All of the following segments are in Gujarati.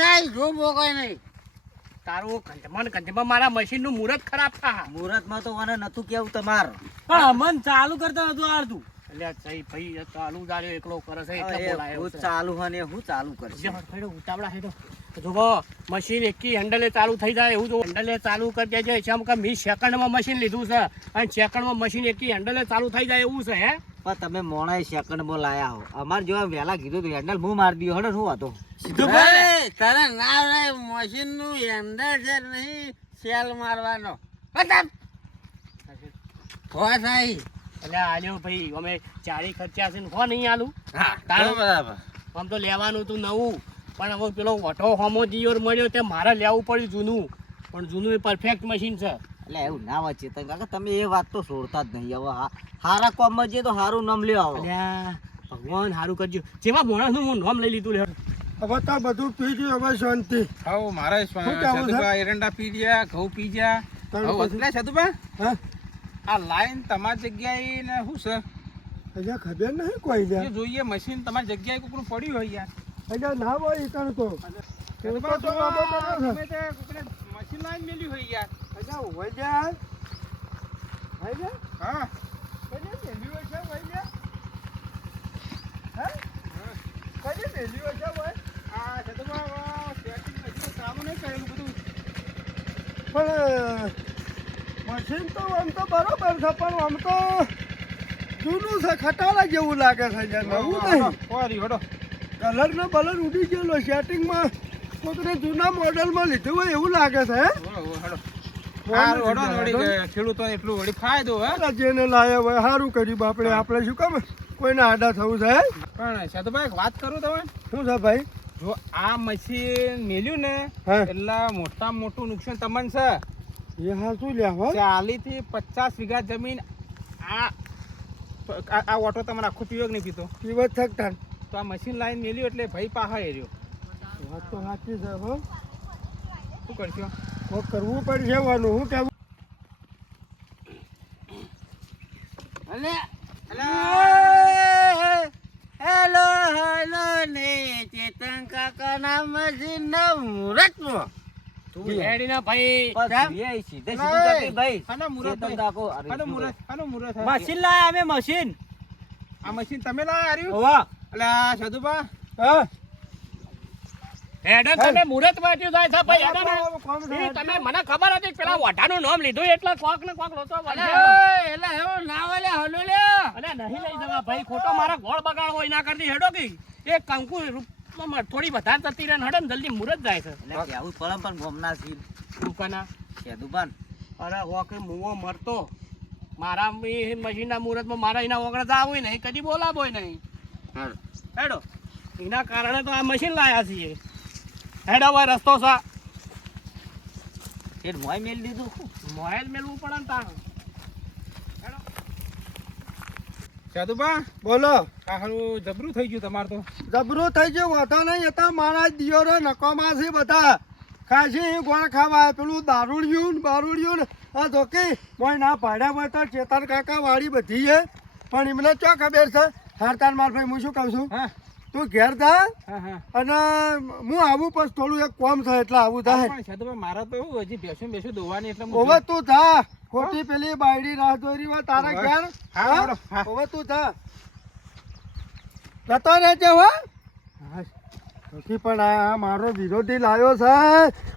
થાય જો મોકય નહીં. તારું કંજમન કંજમાં મારા મશીનનું મુહૂર્ત ખરાબ થા. મુહૂર્તમાં તો મને નતું કેવું તમાર. પણ અમન ચાલુ કરતા નતું આરતું એટલે સહી ભાઈ ચાલુ જાળ્યો એકલો કરે છે એટલે બોલાયો હું ચાલુ હે ને હું ચાલુ કરશે. હેડો ઉતાવળા હેડો જોવો મશીન એકી હેન્ડલે ચાલુ થઈ જાય એવું જો. હેન્ડલે ચાલુ કરી દેજે છે કે મી સેકન્ડમાં મશીન લીધું છે. અને સેકન્ડમાં મશીન એકી હેન્ડલે ચાલુ થઈ જાય એવું છે હે? પણ તમે મોણાએ સેકન્ડમાં લાયા હો. અમાર જો વહેલા કીધું તું હેન્ડલ હું મારી દીધો હડે શું હતો સીધું ભાઈ તારે ના રે મશીનનું હેન્ડલ છે નહીં સેલ મારવાનો. બતા હો સાઈ એટલે આલ્યો ભાઈ અમે ચારી ખર્ચ્યા છે ને હો નહીં આલું? હા તારું- બરાબર. આમ તો લેવાનું હતું નવું પણ હવે પેલો વઠો હોમો જીઓર મળ્યો તે મારે લેવું પડ્યું જૂનું. પણ જૂનું એ પરફેક્ટ મશીન છે. એટલે એવું ના હોય ચેતન કાકા તમે એ વાત તો છોડતા જ નહીં. હવે હા- હારા કોમમાં જઈએ તો હારું નામ લ્યો આવો. ભગવાન હારું કરજો. જેમાં માણસનું હું નામ લઈ લીધું લે હવે તો બધું પી ગયું હવે શાંતિ. હવ મારા સતુભા એરંડા પી ગયા ઘઉં પી ગયા? એટલે સતુભા આ લાઈન તમારી જગ્યાએ ને શું છે? હજા ખબર નહીં કોઈ લે જોઈએ મશીન તમારી જગ્યાએ કોકનું પડ્યું હોય યાર. ના હોય તો કોકને મશીન લાઈન મેલ્યું હોય યાર. હજા હોય જા. હોય હા. કઈ હશે હોય જા. હે? કઈ પહેલી હોય છે ભાઈ આ સતુભા સેટિંગ મશીન સારું નહીં કરેલું બધું. પણ મશીન તો આમ તો બરોબર છે પણ આમ તો જૂનું છે ખટાલા જેવું લાગે છે નવું નહીં. કલર ને બલર ઉડી ગયેલો સેટિંગમાં કોકને જૂના મોડેલમાં લીધું હોય એવું લાગે છે હે? જેને લાયા હોય સારું કર્યું બાપડે આપણે શું કામ? કોઈને આડા થવું છે? પણ એક વાત કરું તમે શું છે ભાઈ? જો આ મશીન મેલ્યું ને એટલે મોટા મોટું નુકસાન તમને છે. એ હા શું લેવા હો? થી પચાસ વીઘા જમીન આ આ ઓટો તમારે આખો પીવો કે નહીં પીતો? પીવો થકતા તો આ મશીન લાઈન મેલ્યું એટલે ભાઈ પાહા એર્યો વાત તો સાચી છે હો. શું કરશો? કરવું પડશે વાનું હું કેવું અને હેલો હેલો ને ચેતન કાકા ના મશીન ના મુહૂર્તમાં તું હેડીના ભાઈ સીધે સીધું ભાઈ. હાનો મુરત કાકો અરે મુરત હાનો મુરત મશીન લાયા અમે મશીન. આ મશીન તમે લાયા હાર્યું? હોવા. એટલે આ સદુભા હા. હેડો તમે મુરત વાટ્યું જાય છે ભાઈ ને. ઈ તમે મને ખબર હતી પેલા વઢાનું નામ લીધું એટલે કોક ને કોક લોચો વળશે. એટલે એવું ના હોય હલો લે. અલે નહીં લઈ જવા ભાઈ ખોટો મારા ગોળ હોય એના કરતી હેડો કે. એક કંકુ રૂપમાં થોડી વધારે તતી રહે હડન જલ્દી મુરત જાય છે. એટલે કેવું પડે પણ ગોમના સી દુકાના. દુકાન? અરે હોકે મુવો મરતો. મારા મી- મશીનના મુહૂર્તમાં મારા એના વગર હોય નહીં કદી બોલાવો નહીં. હેડો. એના કારણે તો આ મશીન લાયા છીએ. હેડો ભાઈ રસ્તો સા એ મોય મેલ દીધું. મોબાઈલ મેલવું પડે ને તાણ. સદુભા બોલો. આ જબરું થઈ ગયું તમારે તો. જબરું થઈ ગયું વાંધો નહીં. હતા મારા દિયોરો નકોમાં છે બધા. ખાસી ગોળ ખાવા. પેલું દારૂડિયું ને બારૂડિયું ને. આ ધોકી મોય ના પાડ્યા હોય તો ચેતન કાકા વાળી બધી છે. પણ એમને ચો ખબર છે? હારતાન માર ભાઈ હું શું કહું છું? હા. તું ઘેર હા અને હું આવું પછી થોડું એક કોમ થાય એટલે આવું થાય. મારા તો એવું હજી બેસું બેસું દોવાની એટલે હવે તું જા ખોટી પેલી બાયડી રાહ જોઈ હોય તારા ઘેર. હા, હા? બરો, હા. ઓવે તું જા જતો રહેજે હો. નથી પણ આ મારો વિરોધી લાવ્યો છે.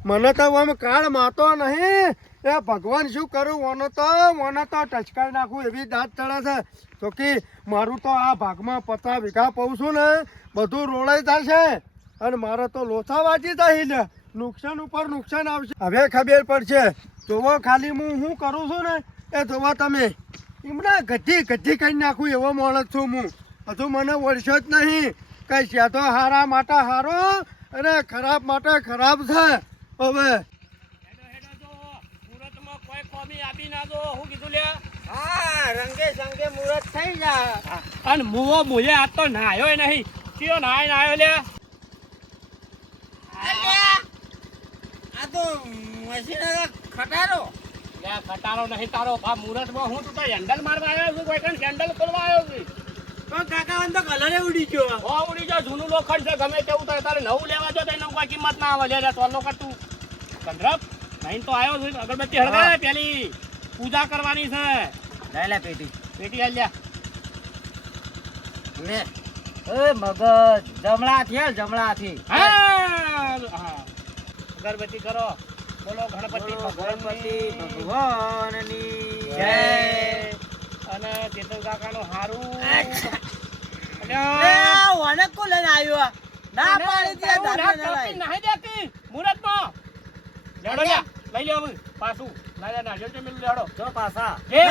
મને તો આમ કાળ માતો નહીં. એ ભગવાન શું કરું? ઓનો તો ઓનો તો ટચકાઈ નાખું એવી દાંત ચડે છે. તો કે મારું તો આ ભાગમાં પચાસ વીઘા પઉં છું ને, બધું રોળાઈ જશે અને મારે તો લોથા વાંચી જાય ને, નુકસાન ઉપર નુકસાન આવશે. હવે ખબર પડશે, જોવો ખાલી હું શું કરું છું ને, એ જોવો તમે. એમને ગધી ગધી કરી નાખું એવો માણસ છું હું. હજુ મને વળશો જ નહીં. કઈ તો હારા માટે હારો અને ખરાબ માટે ખરાબ છે. હવે કોઈ કોમી આપી ના દો હું કીધું લે હા રંગે સંગે મુહૂર્ત થઈ જા અને મુવો મુજે આ તો નાયો નહીં. કયો નાય નાયો લે? આ તો મશીન ખટારો. લે ખટારો નહીં તારો. આ મુહૂર્તમાં હું તું તો હેન્ડલ મારવા આવ્યો છું કોઈ કણ હેન્ડલ ખોલવા આવ્યો છું. પણ કાકા તો કલરે ઉડી ગયો. ઓ ઉડી ગયો. જૂનું લોખંડ છે ગમે તેવું થાય તારે નવું લેવા જો તો એનો કોઈ કિંમત ના આવે. લે સોનો કર તું. ચંદ્રપ નહીં તો આવ્યો છું. અગરબત્તી હળગાવે પેલી. પૂજા કરવાની છે. લઈ લે પેટી. પેટી હાલ લે. એ મગજ. જમણાથી હાલ જમણાથી. હા હા. અગરબત્તી કરો. બોલો ગણપતિ ગણપતિ ભગવાનની. જય. અને ચેતન કાકાનું હારું. કો લઈને આવ્યો? ના પાડી દે દાદા ના દેતી. મુહૂર્તમાં. લેડો લઈ લેવું પાછું. લેડો. જો જે?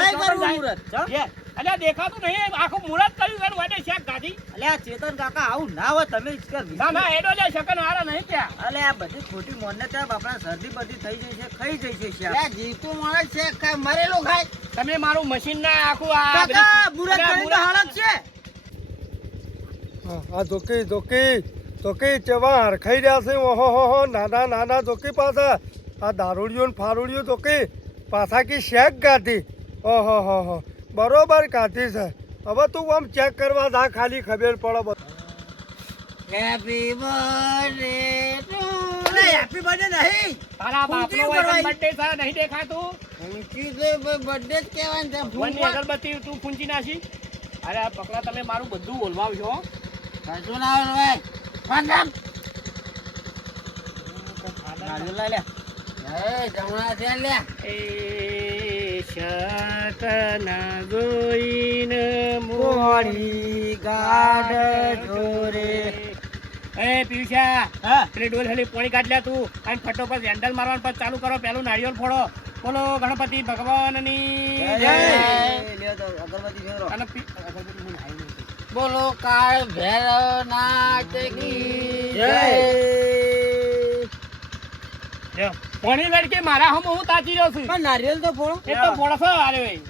જે. અલ્યા, દેખાતું નહીં આખું મુહૂર્ત કર્યું છે વાટે શેક ગાધી. અલ્યા ચેતન કાકા આવું ના હોય તમે જ કર ના ના હેડો લ્યા, શકન હારા નહીં ત્યાં આ બધી ખોટી મોને ત્યાં શરદી બધી થઈ જાય છે ખાઈ જાય છે મરેલું ખાય. તમે મારું મશીન ના આખું આ કાકા મુરત અલ્યા, તો હાલત છે. હા, આ ધોકી ધોકી ધોકી ચેવા હરખાઈ રહ્યા છે ઓહો હો હો નાના નાના ધોકી પાછા. આ દારૂડિયો ને ફારૂડિયો ધોકી. પાછા કી શેક ગાધી? ઓહો હો હો. બરોબર કાઢી છે. હવે તું આમ ચેક કરવા જા ખાલી ખબર પડે બધું. હેપી બર્થડે હેપી બર્થડે નહીં. તારા બાપનો બર્થડે છે, નહીં દેખાતું? ફૂંકી દે બર્થડે જ કહેવાય છે ફૂંકી અગરબત્તી તું ફૂંકી નાખી. અરે આ પકડા તમે મારું બધું ઓલવાવશો હો. કશું ના હોય ભાઈ પંજાબ નારિયેળ લઈ લે. શતના જોઈને મોડી ગાઢ જોરે. એ પિયુષા હા? પેલી ડોલ હેલી પોણી કાઢ લે તું. અને ફટોફટ હેન્ડલ મારવાનું પછી ચાલુ કરો પેલું નાળિયેર ફોડો. બોલો ગણપતિ ભગવાનની જય. બોલો કાળ ભૈરવ નાચ કી જય. લ્યો. લડકે મારા હમ હું તાચી રહ્યો છું. પણ નારિયેલ તો ફોડો. એ તો ફોડશો અરે ભાઈ.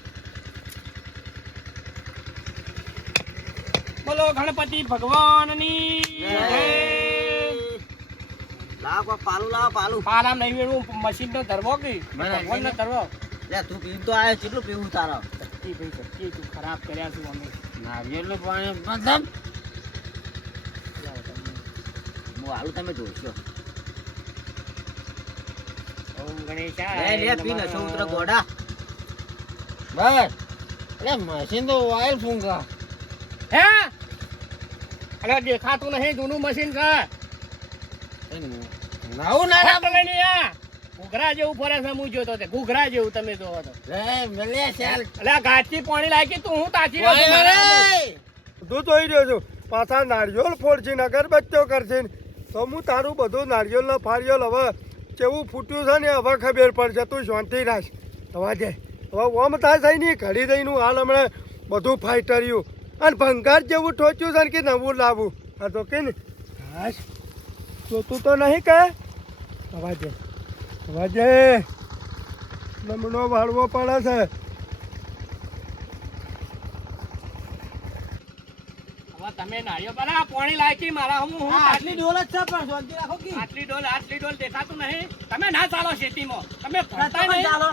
બોલો ગણપતિ ભગવાનની જય. જય લાવ પાલું. લાવ નહીં મેળવું મશીન નો ધરવો કે? મને ભગવાન નો. ધરવો. લે તું પીવું તો આવ્યો કેટલું પીવું તારો? સચ્ચી ભાઈ સચ્ચી તું ખરાબ કર્યા છું અમે. નારિયેળનું પાણી પંજાબ હું હાલું તમે જોશો ઓમ ગણેશાય લે લે પી નશો ઉતરે ગોડા બસ. એટલે મશીન તો ઓઇલ ફૂંકા હે? અરે દેખાતું નહીં જૂનું મશીન છે. નવું ના લઈને ઘૂઘરા જેવું ફરે છે હું જોતો તે ઘૂઘરા જેવું તમે જોવો તો. આ ગાંઠથી પાણી લાગી તું હું તાચી બધું જોઈ રહ્યો છું. પાછા નારિયોલ ફોડશે ને અગરબત્તીઓ કરશે. ને તો હું તારું બધું નારિયેળનો ફાળિયેળ હવે કેવું ફૂટ્યું છે ને હવે ખબર પડશે. તું શાંતિ રાખ. હવે દે. હવે ઓમ થાય થઈ નહીં, ઘડી દઈનું. હાલ હમણાં બધું ફાઈટર્યું અને ભંગાર જેવું ઠોચ્યું છે ને કે નવું લાવું. હા તો કે ને. હાશ તો નહીં કે? હવે દે. હવે દે. નમનો વાળવો પડે છે. તમે નાળિયો પર આ પાણી લાગી મારા હું હું આટલી ડોલ જ છે પણ જોલતી રાખો કે. આટલી ડોલ આટલી ડોલ દેખાતું નહીં. તમે ના ચાલો શેતીમાં. તમે ફરતા નહીં. ચાલો.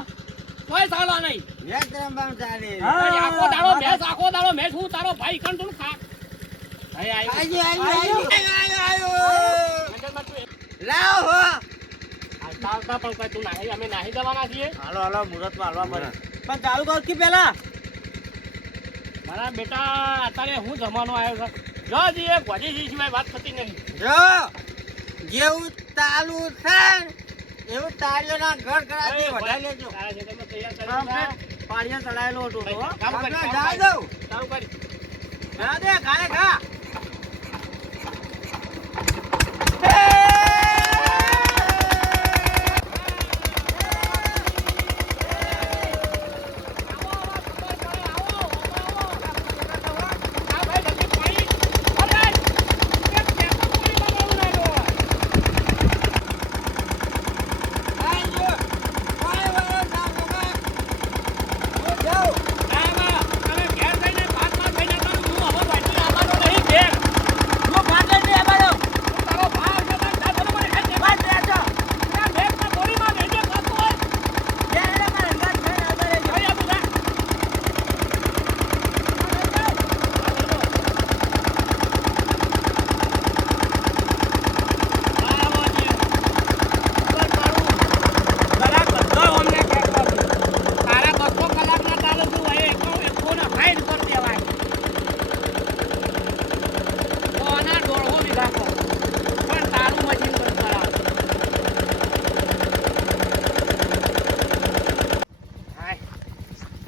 કોઈ ચાલો નહીં. એક રંબામ ચાલે. હા. આખો દાડો મેચ આખો દાડો મેચ હું તારો ભાઈ કણ તું ખા આઈ. આયો આયો આયો આયો આયો લાવ હો. આવતા આવતા પણ કોઈ તું નાહી અમે નાહી દેવાના છીએ. હાલો હાલો મુહૂર્તમાં હાલવા પડે. પણ ચાલુ કર કે પેલા. મારા બેટા અત્યારે હું જમાનો આવ્યો છે. જો જી એ ગોજીજી સિવાય વાત થતી નથી. જો જેવું તાલુ છે એવું તાળીઓના ઘર ઘરાથી વધારી લેજો. તારા કરી ચડાયેલો હતો તો, હો. કામ કરી, આપણે જા દઉં ચાલુ કરી. ના દે ખાલે ખા આ ભાઈ જલ્દી પાણી. અરે! એક ટેપો પાણી બનાવું નાખ્યો. આયો ઓય ઓય સાબુમાં હું જાઉં ના, ના, તમે ઘેર જઈને ભાત ભાત ખાઈને આવવાનું. હું હવે વાંચી આવવાનો નહીં. બે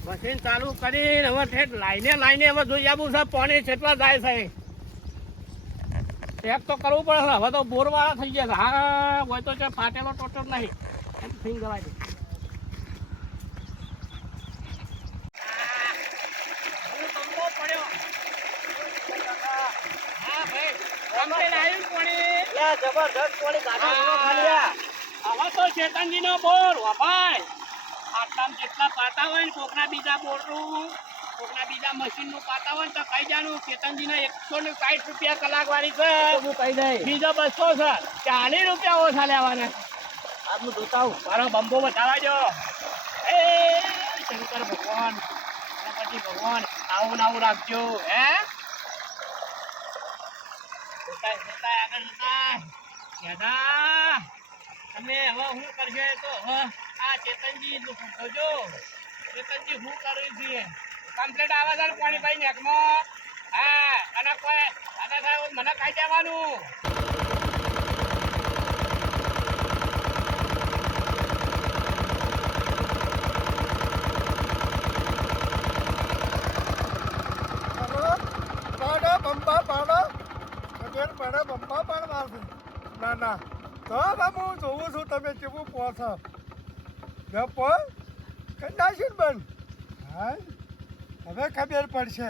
મશીન ચાલુ ઠેઠ લાઈને લાઈને હવે જોઈ આવું છે પાણી કેટલા જાય છે. ચેક તો કરવું પડે છે. હવે તો બોરવાળા થઈ ગયા છે. હા હોય તો ક્યાં ફાટેલો ટોટલ નહીં. એમ થઈ જબરદસ્ત પાણી હવે તો ચેતનજીનો બોર વભાય આટલા જેટલા પાતા હોય ને કોકના બીજા બોરનું. કોકના બીજા મશીનનું પાતા હોય ને તો કઈ જાણું ચેતનજીનો એકસો ને સાઠ રૂપિયા કલાક વાળી છે. હું કહી દઈ બીજો બસો છે. ચાલીસ રૂપિયા ઓછા લેવાના. આજનું જોતા હું મારો બંબો બતાવાજો એ શંકર ભગવાન. ગણપતિ ભગવાન આવું નાવું આવું રાખજો. હે? જતા જતા આગળ જતા તમે હવે શું કરજો તો હવે આ ચેતનજી જોજો ચેતનજી શું કર્યું છે? કમ્પ્લેટ આવે છે પાણી ભાઈ નેકમાં હા, અને કોઈ અને સાહેબ, મને કાઢી દેવાનું. બંપા પાડવા છે ના ના. તો બાબુ હું જોઉં છું તમે કેવું પહોંચો જપો કંડાશીન બંધ હા? હવે ખબર પડશે.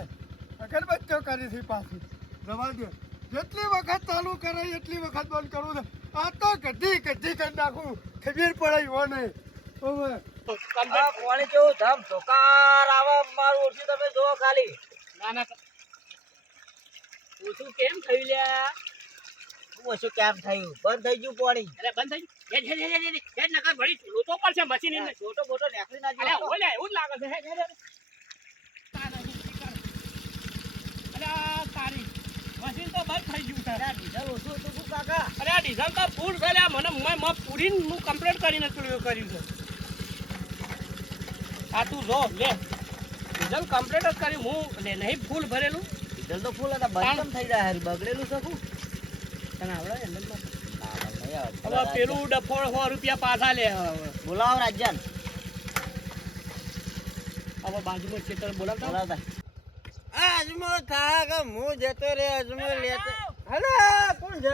અગરબત્તીઓ કરી છે પાછી. રવા દે. જેટલી વખત ચાલુ કરે એટલી વખત બંધ કરવું છે. આ તો ગધી ગધી કરી નાખું. ખબર પડે એવો નહીં. હવે કમ્પ્લેટ પાણી કેવું ધમ ધોકાર આવે મારું ઓછું તમે જોવો ખાલી. ના ના. ઓછું કેમ થયું લ્યા? ઓછું કેમ થયું? બંધ થઈ ગયું પાણી. અરે બંધ થઈ ગયું. હેડ, હેડ, હેડ, હેડ, હેડ, હેડ, નકર ભળી. લોતો પડશે મશીન છોટો મોટો નીકળી ના જાય ઓલે, એવું જ લાગે છે. હેડ, હેડ, હેડ. તારે, સ્પીકર. અરે, આ તારી. મશીન તો બંધ થઈ ગયું છે. ડીઝલ ઓછું હતું શું કાકા અરે, આ ડીઝલ તો ફૂલ છે. મને મેં પૂરીને હું કમ્પ્લીટ કરીને કર્યું છે આ તું જો લે ડીઝલ કમ્પ્લીટ જ કર્યું હું લે નહીં ફૂલ ભરેલું ડીઝલ તો ફૂલ હતા બંધ થઈ જાય? બગડેલું છે શું તને આવડે. હવે પેલું ડફોળ સો રૂપિયા પાછા લે બોલાવો રાજ્યાન હવે બાજુમાં ખેતર બોલાવતા બોલાવતા અજમો થા કે હું જતો રે અજમો લેતો હલો કોણ છે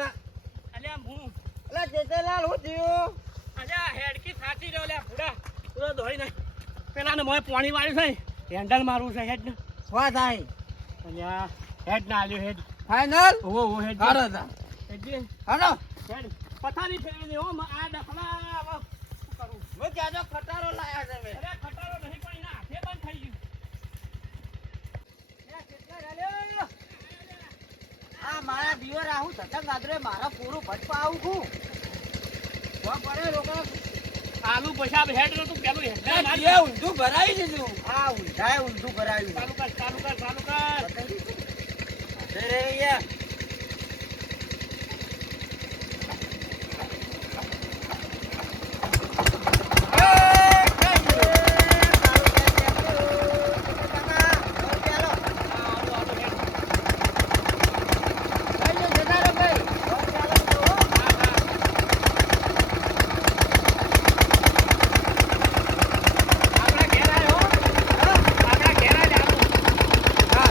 અલ્યા હું? અલા જેતેલાલ હું થયું? હેડકી સાચી રહ્યો લ્યા ભૂડા પૂરો ધોઈ નહીં પેલાને મોય પાણી વાળ્યું છે હેન્ડલ મારવું છે હેડ હો થાય અલ્યા હેડ ના આલ્યો હેડ. ફાઇનલ ઓહો ઓ હેડ. હારો તા હેડ જે. હેડ. પથારી ફેરવી દે હો મ- આ ડફલા કરું? મેં ક્યાં ખટારો લાયા છે મેં અરે ખટારો નહીં પણ એના હાથે બંધ થઈ ગયું આ મારા દિયર આવું ધતંગ આદરે મારા પૂરું ભટપા આવું છું. કોણ પડે લોકો? આલુ પછાબ હેડ નતું પેલું હેડ ના. એ ઊંધું ભરાઈ દીધું આ ઊંધાય ઊંધું ભરાયું ચાલુ કર ચાલુ કર ચાલુ કર. અરે યાર આપણા ઘેર આયો હો. આપણા ઘેર આયો આલુ.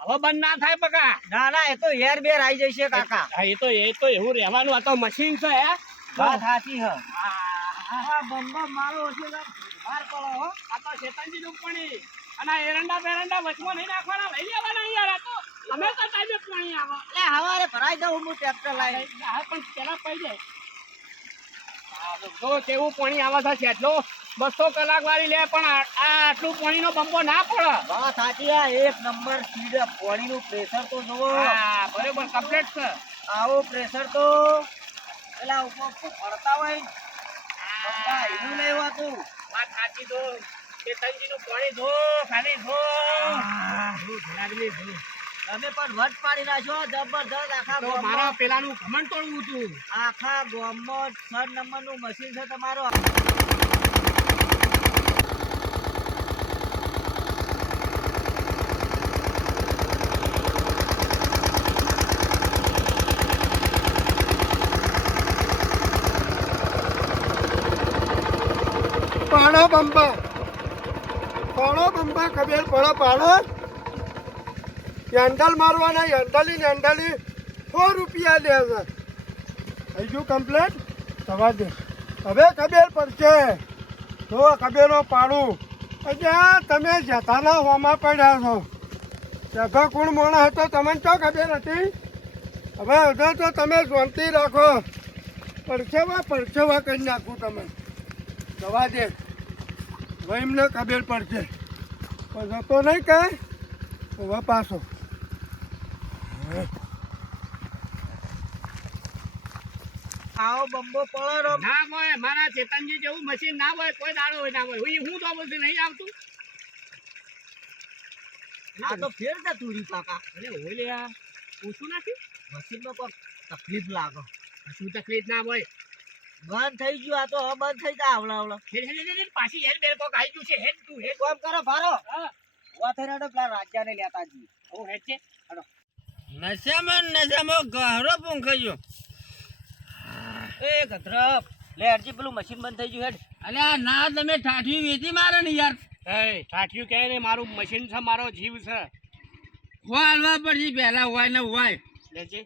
હવે બંધ ના થાય બકા ના ના એ તો હેર બેર આવી જશે કાકા. હા, એ તો એ તો એવું રહેવાનું. આ તો મશીન છે હે? વાત સાચી હ આ બંબા મારો છે. બહાર પડો હો. આ તો શેતાનજી નું પાણી અને એરંડા બેરંડા વચમાં નહીં નાખવાના. લઈ લેવાના યાર આ તો. અમે તો ટાઈમે પાણી આવે. એટલે હવારે ભરાઈ દઉં હું ટ્રેક્ટર લાવી હા પણ પેલા પડી જાય. તો જો કેવું પાણી આવે છે જેટલો બસો કલાક વાળી લે પણ આ આટલું પાણીનો બંબો ના પડે. વાત સાચી આ એક નંબર સ્પીડ પાણીનું પ્રેશર તો જોવો હા બરોબર કમ્પ્લીટ છે. આવો પ્રેશર તો પેલા ઉપર ફરતા હોય. પપ્પા એનું નહીં હોતું વાત સાચી તો ચેતનજી નું પાણી ધો ખાલી ધો લાગલી ધો તમે પણ વટ પાડી નાખ્યો જબરદસ્ત આખા ગામમાં. મારા પેલાનું ઘમંડ તોડવું હતું આખા ગામમાં છ નંબરનું મશીન છે તમારું. બંબા? પડો બંબા ખબર પડો? પાડો હેન્ડલ મારવાના હેન્ડલી હેન્ડલી સો રૂપિયા લે છે. થઈ ગયું કમ્પ્લેટ થવા દે. હવે ખબેર પડશે. તો ખબેરો પાડું. અચ્છા, તમે જતાના હોમાં પડ્યા છો. જગા કોણ મોણા હતો, તમને તો ખબર હતી? હવે હવે તો તમે શાંતિ રાખો. પરસેવા પરસેવા કરી નાખું તમે જવા દે. એમને ખબર પડશે. પણ જતો નહીં કાંઈ હવે પાછો. આવો બંબો પડો ના હોય મારા ચેતનજી જેવું મશીન ના હોય કોઈ દાડો હોય ના હોય. હું હું તો બધું નહીં આવતું. ના તો ફેર તા તુરી કાકા અરે હોય લે પૂછું નથી. મશીનમાં કોઈ તકલીફ લાગો. શું તકલીફ ના હોય. બંધ થઈ ગયું. આ તો હવે બંધ થઈ જાય. આવડા આવડા હેડ હેડ હેડ હેડ. પાછી હેડ બેલ કોક આવી ગયું છે. હેડ તું હેડ. કોમ કરો ફારો. હા. ઊભા થઈને હેડો પેલા રાજાને લેતા જી હું હેડ છે. નશામાં ને નશામાં ગહરો પૂંખાયો એ ગધરપ. લે અરજી પેલું મશીન બંધ થઈ ગયું. હેડ. અલ્યા ના તમે ઠાઠી વેચી મારે ને યાર. એ ઠાઠિયું કહે ને મારું મશીન છે મારો જીવ છે. હાલવા પડશે પહેલા હોય ને હોય. લેજે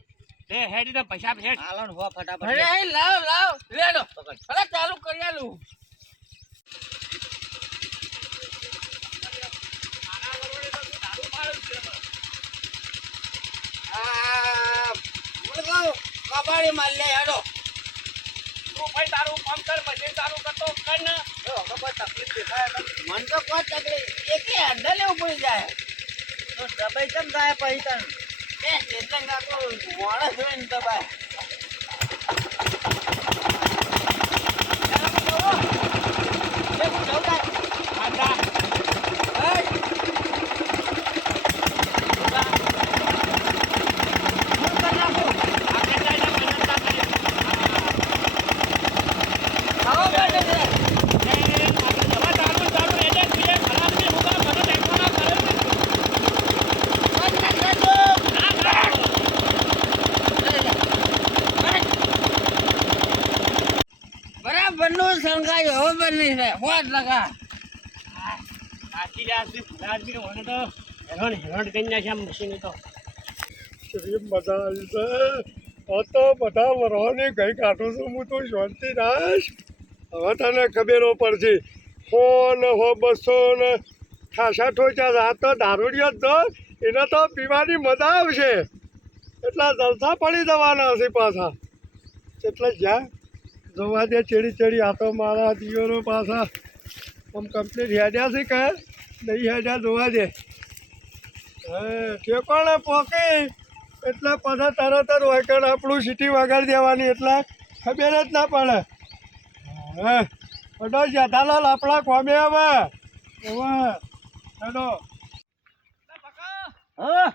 લે હેડ તો પૈસા હેડ. હાલો ને હો ફટાફટ અરે લાવ લાવ. લેડો અરે ચાલુ કરી આલું. કબાડી માર લે હેડો. તું ભાઈ તારું કામ કર મશીન તારું કરતો કર ને. કોઈ તકલીફ દેખાય મન તો કોઈ તકલીફ એકે હેન્ડલ એવું પડી જાય. તો દબાઈ કેમ જાય પછી તને એ ચેતન કાકો મોડા જોઈને તો આંધા આગળ જાય ને મહેનત ના કરે આવો બેઠે છે લે આગળ જવા તારું તારું એને પીએ ખરાબ છે હું મને ટેકો ના કરે ને. બંધ કરી દેજો. ના કરાવો. બરાબરનું સંગાયો હવે બની છે હોટ લગા આખી રાત બી રાજબી તો હેરાન કેવી મજા આવી બધા વરવાની ગઈ કાઢું છું, હું તો હવે તને ખબેરો પડશે. ફોન હો બસો ને ઠાસા ઠોચા આ તો દારૂડિયો જ એને તો પીવાની મજા આવશે. એટલા જલસા પડી જવાના હશે પાછા. એટલે જ્યાં જોવા દે ચેડી ચેડી આ તો મારા દિયોનો પાછા. આમ કમ્પ્લીટ હેડ્યા છે કે? નહીં ધોવા જોવા દે. હે ઠેકોણે પોકે એટલે પાછા તરત જ વાયકણ આપણું સીટી વગાડી દેવાની એટલે ખબર જ ના પડે. હા અડો જેઠાલાલ આપણા કોમે હવે હવે હેડો. હા?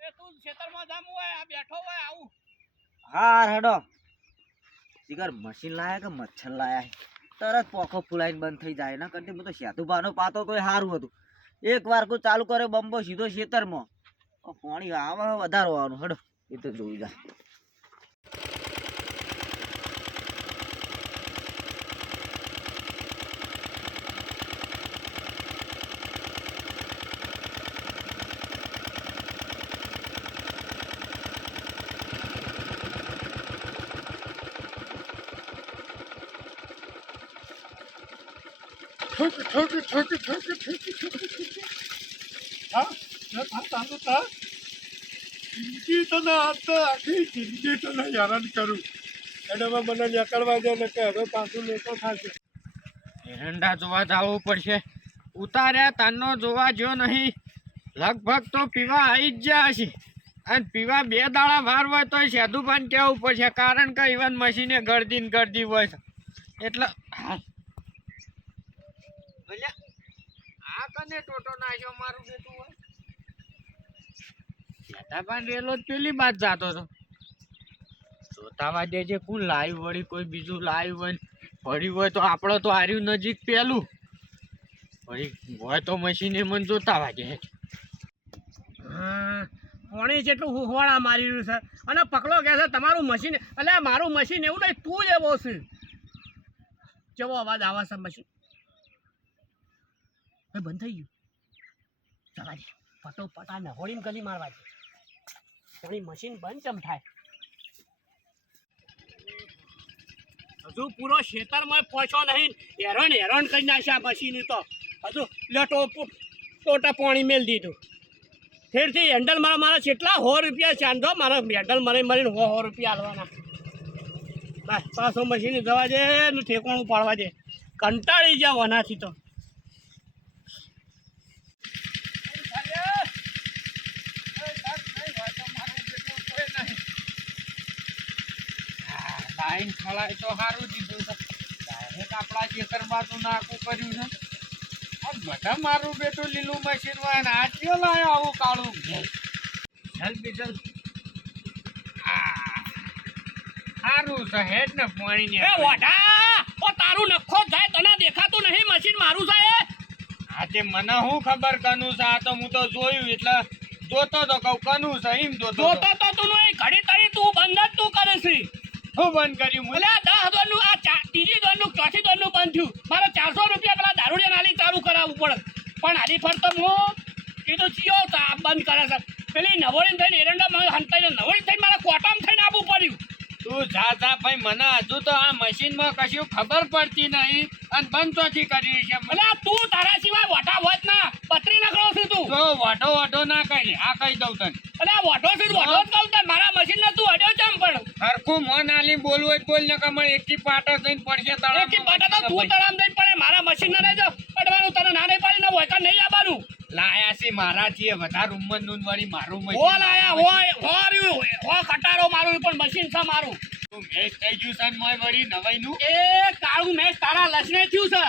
એ તું ખેતરમાં જામું હોય આ બેઠો હોય આવું. હા હેડો. શિખર મશીન લાયા કે મચ્છર લાયા? તરત પોખો ફૂલાઈને બંધ થઈ જાય. એના કરતી હું તો સેતુભાનો પાતો તોય સારું હતું. એક વાર કોઈ ચાલુ કરે, બંબો સીધો ખેતરમાં પાણી આવે વધારવાનું હેડો. એ તો જોઈ જાય ઠુક ઠુક ઠુક ઠુક ઠુક ઠુક. હા? ચાલુ થા જિંદગી તને આજ તો આખી જિંદગી તને હેરાન કરું. એટલે હવે મને નીકળવા દે ને કે હવે પાછું લેતો થશે. એરંડા જોવા જવું પડશે. ઉતાર્યા તાનો જોવા જો નહીં. લગભગ તો પીવા આવી જ ગયા હશે. અને પીવા બે દાડા વાર હોય તો સેધુભાન કહેવું પડશે, કારણ કે ઇવન મશીને ગળદી ગળદી હોય છે. એટલે હાલ. આ કને ટોટો નાખ્યો મારું બેટું હોય. સેધાભાન રેલો જ પેલી બાદ જાતો હતો જોતાવા દેજે કોણ લાવ્યું વળી કોઈ બીજું લાઈવ હોય ને વળી હોય તો આપણો તો આર્યું નજીક પેલું. ફરી હોય તો મશીને મને જોતા વાગે પોણી જેટલું હુહવાળા મારી રહ્યું છે. અને પકડો કહે છે તમારું મશીન એટલે મારું મશીન એવું નહીં તું જ એવો છે. કેવો અવાજ આવે છે મશીન? હવે બંધ થઈ ગયું. ચલા દે ફટોફટ આ નહોળીને ગલી મારવા દે. તારી મશીન બંધ ચમ થાય? હજુ પૂરો ખેતરમાં પહોંચો નહીં. હેરણ હેરણ કરી નાખ્યા મશીન તો. હજુ લટો ટોટા પાણી મેલ દીધું. ફેરથી હેન્ડલ મારા મારા કેટલા સો રૂપિયા ચાંદો મારા હેન્ડલ મરી મરીને સો સો રૂપિયા હાલવાના બસ, પાછો મશીન જવા દે ઠેકોણું પાડવા દે. કંટાળી જાવ આનાથી તો. લાઈન ખલાય તો સારું દીધું છે. ડાયરેક્ટ આપણા ખેતર બાજુ નાખું કર્યું છે. બધા મારું બેટું લીલું મશીન હોય ને આ કયો લાયો આવું કાળું જલ્દી જલ્દી. સારું છે હેડ ને પાણી ને વઢા! ઓ તારું નખો જાય તને દેખાતું નહીં મશીન મારું છે એ? આજે મને શું ખબર કનું છે? આ તો હું તો જોયું એટલે જોતો તો કહું કનું છે? એમ જોતો તો. જોતો તો તું નહીં ઘડી તળી તું બંધ જ તું કરે છે. શું બંધ કર્યું? એટલે દસ હજારનું આ ત્રીજી દોરનું ચોથી દોરનું બંધ થયું. મારે ચારસો રૂપિયા પેલા દારૂડિયા નાલી ચાલુ કરાવવું પડે. પણ હાલી ફરતો હું કીધું ચિયો તો આ બંધ કરે છે. પેલી નવોળી થઈને એરંડા હંતાઈને નવોળી થઈને મારે કોટામ થઈને આવવું પડ્યું. તું જા જા ભાઈ મને હજુ તો આ મશીનમાં કશું ખબર પડતી નહીં. અને બંધ ચોથી કરી છે. એટલે તું તારા સિવાય વોટા હોત ના. પતરી નકળો છું તું. જો વાઢો વાઢો ના કરી આ કહી દઉં તને. એટલે આ છું વોટો વટો જ કહું તને. મારા મશીન ને તું પણ મન આલી બોલવું હોય બોલ ને કમળ એકી પાટા થઈને પડશે તળાવમાં. એકી પાટા તો તું તળામ દઈ પડે મારા મશીન ન રહેજો પડવાનું તને ના નહીં પાડી ને હોય તો નહીં આવવાનું લાયા છે મારા છીએ વધારે ઉંમરનું વાળી મારું મશીન. ઓ લાયા હોય હોર્યું હો ખટારો મારું પણ મશીન છે મારું તું મેચ થઈ ગયું છે મોય વળી નવાઈનું. એ કાળું મેં તારા લશને થયું છે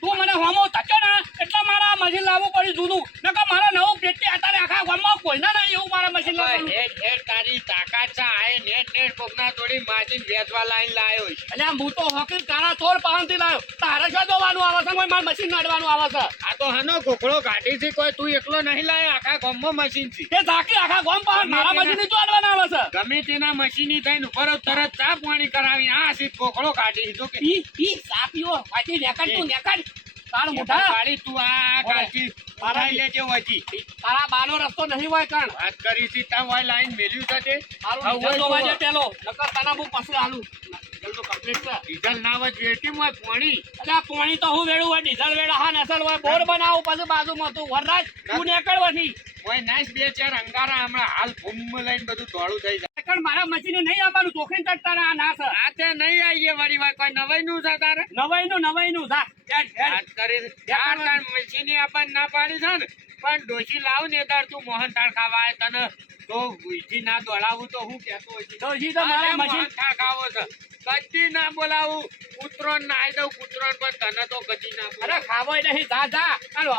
તું મને હોમો થચો ને એટલે મારા મશીન લાવવું પડ્યું જૂનું. નકર મારા નવું પેટી અત્યારે આખા ગામમાં કોઈના નહીં એવું મારા મશીન લાવવાનું. હેડ હેડ તારી તાકાત છે આય નેટ નેટ કોકના થોડી માજીન વેચવા લાઈન લાયો છે. એટલે હું તો હોકી કાળા ચોર પાસેથી લાયો. તારે શું દોવાનું આવે છે? કોઈ મારા મશીન નાડવાનું આવે છે? આ તો હનો કોકળો કાઢી છે કોઈ તું એકલો નહીં લાયો આખા ગામમાં મશીન છે. એ ઝાંકી આખા ગામ પાસે મારા મશીનની ચોડવાના આવે છે? ગમે તેના મશીની થઈને ઉપર તરત ચા પાણી કરાવી આ સીટ કોકળો કાઢી તો કે ઈ ઈ સાપીઓ પાછી નેકડ તું નેકડ તાર મોટા? વાળી તું આ કાઢી ઉઠાઈ લેજે વજી તારા બાનો રસ્તો નહીં હોય કણ. વાત કરી છે ત્યાં હોય લાઈન મેલ્યું છે તે. મારું ડીઝલ તો વાજે પેલો. નકર તને હું પછી આલું ડીઝલ તો complete છે. ડીઝલ ના હોય વેટિંગ હોય પાણી. આ પોણી તો હું વેડું હોય ડીઝલ વેડા હા નસલ હોય બોર બનાવું પછી બાજુમાં તું. વરરાજ તું નીકળવાથી હોય નાઈસ બે ચાર અંગારા હમણાં હાલ ભૂમ લઈને બધું ધોળું થઈ જાય. કણ મારા મશીને નહીં આવવાનું? ચોખીને ચડતા આ ના સર આ તે નહીં આવીએ વળી વાર કોઈ નવાઈ નું છે તારે? નવાઈ નું નવાઈ નું જા. મશીની આપણને ના પાડી છે ને પણ ડોશી લાવ ને તાર તું મોહન થાળ ખાવા તને તો ભૂઈથી ના દોડાવું તો હું કેતો હોય. ડોશી તો મારા મશીન થાળ ખાવો છે. કદી ના બોલાવું. કૂતરો ના આવી દઉં કૂતરો પણ તને તો કદી ના અરે ખાવો નહીં જા અને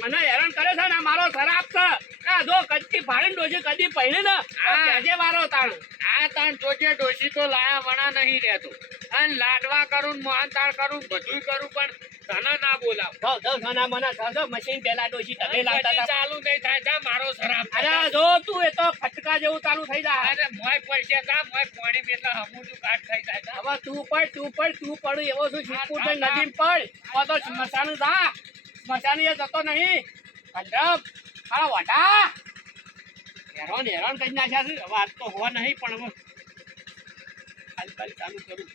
મને હેરાન કરે છે ને મારો ખરાબ છે. આ જો કચ્છી ફાડીને ડોશી કદી પહેરી ને આજે મારો તાણ. આ તાણ જોજે ડોસી તો લાયા વણા નહીં રહેતો. અને લાડવા કરું મોહનતાળ કરું બધું કરું પણ તને ના બોલાવ. જો જો મને જો મશીન પેલા ડોશી તમે લાવતા ચાલુ નહીં થાય જા મારો શરાબ અરે જો તું એ તો ફટકા જેવું ચાલુ થઈ જાય અરે મોય પડશે તા મોય પાણી એટલે હમું કાટ થઈ જાય હવે તું પડ તું પડ તું પડું એવો શું શીખવું છે? નદીમ પડ. ઓ તો સ્મશાન જા. સ્મશાન એ જતો નહીં. કંડમ અરે વટા હેરાન હેરાન કરી નાખ્યા છે. વાત તો હોવા નહીં પણ હવે હાલ ચાલુ કરું.